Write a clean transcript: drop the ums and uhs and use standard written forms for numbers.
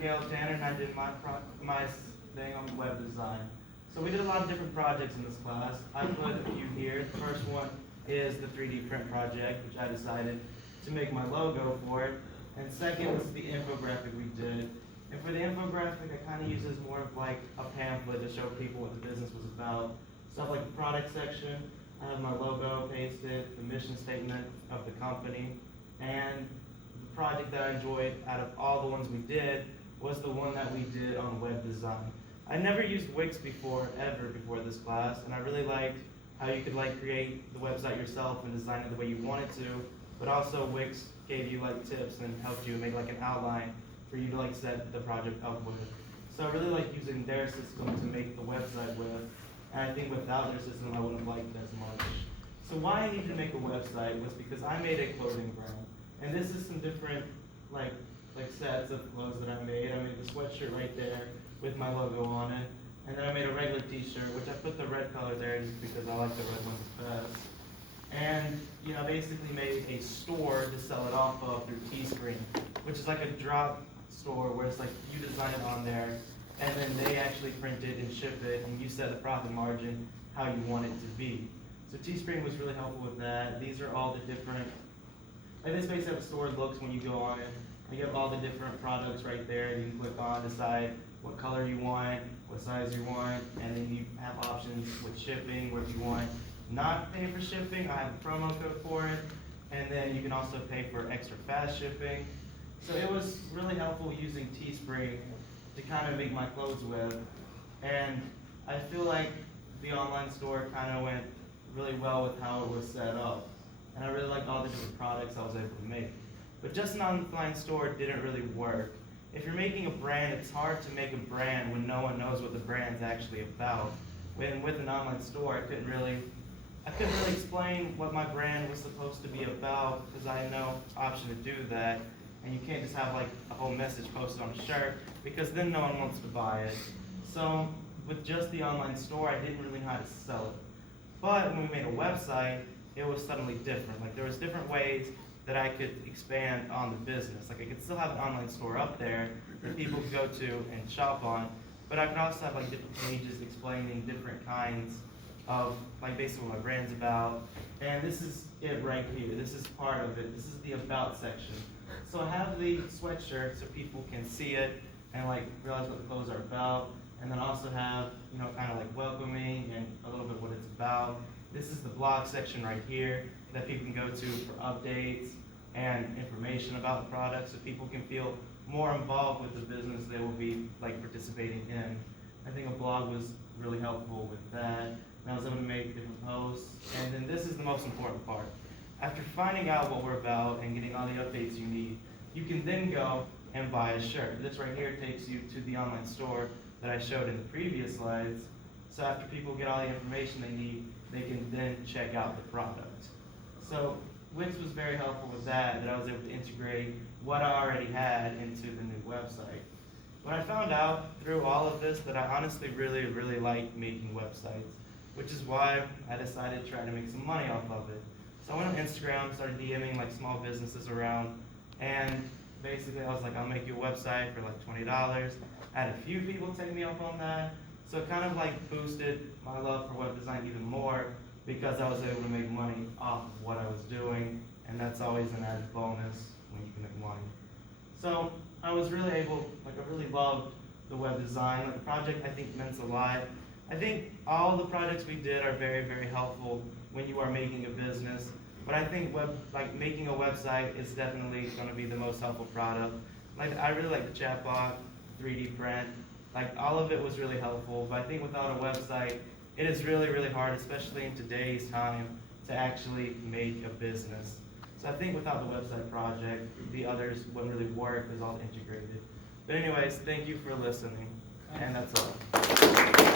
Caleb Tanner, and I did my thing on web design. So we did a lot of different projects in this class. I put a few here. The first one is the 3D print project, which I decided to make my logo for it. And second was the infographic we did. And for the infographic, I kind of use it as more of like a pamphlet to show people what the business was about. Stuff like the product section, I have my logo pasted, the mission statement of the company, and the project that I enjoyed out of all the ones we did was the one that we did on web design. I never used Wix before, ever before this class, and I really liked how you could like create the website yourself and design it the way you wanted to, but also Wix gave you like tips and helped you make like an outline for you to like set the project up with. So I really like using their system to make the website with, and I think without their system I wouldn't have liked it as much. So why I needed to make a website was because I made a clothing brand, and this is some different like sets of clothes that I made. I made the sweatshirt right there with my logo on it, and then I made a regular t-shirt, which I put the red color there just because I like the red ones best. And basically made a store to sell it off of through Teespring, which is like a drop store where it's like you design it on there, and then they actually print it and ship it, and you set the profit margin how you want it to be. So Teespring was really helpful with that. These are all the different, like this basically how the store looks when you go on it. You have all the different products right there. You can click on, decide what color you want, what size you want, and then you have options with shipping, where if you want not pay for shipping, I have a promo code for it, and then you can also pay for extra fast shipping. So it was really helpful using Teespring to kind of make my clothes with, and I feel like the online store kind of went really well with how it was set up, and I really liked all the different products I was able to make. But just an online store didn't really work. If you're making a brand, it's hard to make a brand when no one knows what the brand's actually about. When with an online store, I couldn't really explain what my brand was supposed to be about because I had no option to do that. And you can't just have like a whole message posted on a shirt because then no one wants to buy it. So with just the online store, I didn't really know how to sell it. But when we made a website, it was suddenly different. Like there was different ways that I could expand on the business. Like I could still have an online store up there that people could go to and shop on, but I could also have like different pages explaining different kinds of like basically what my brand's about. And this is it right here. This is part of it. This is the about section. So I have the sweatshirt so people can see it and like realize what the clothes are about. And then also have, kind of like welcoming and a little bit what it's about. This is the blog section right here that people can go to for updates and information about the product so people can feel more involved with the business they will be like participating in. I think a blog was really helpful with that. And I was able to make different posts. And then this is the most important part. After finding out what we're about and getting all the updates you need, you can then go and buy a shirt. This right here takes you to the online store that I showed in the previous slides. So after people get all the information they need, they can then check out the product. So Wix was very helpful with that I was able to integrate what I already had into the new website. But I found out through all of this that I honestly really, really like making websites, which is why I decided to try to make some money off of it. So I went on Instagram, started DMing like small businesses around, and basically I was like, I'll make you a website for like $20. I had a few people take me up on that, so it kind of like boosted my love for web design even more because I was able to make money off of what I was doing, and that's always an added bonus when you can make money. So I was really able, I really loved the web design. Like, the project I think meant a lot. I think all the projects we did are very, very helpful when you are making a business, but I think making a website is definitely going to be the most helpful product. Like I really like the chatbot, 3D print, like all of it was really helpful, but I think without a website, it is really, really hard, especially in today's time, to actually make a business. So I think without the website project, the others wouldn't really work as all integrated. But anyways, thank you for listening, and that's all.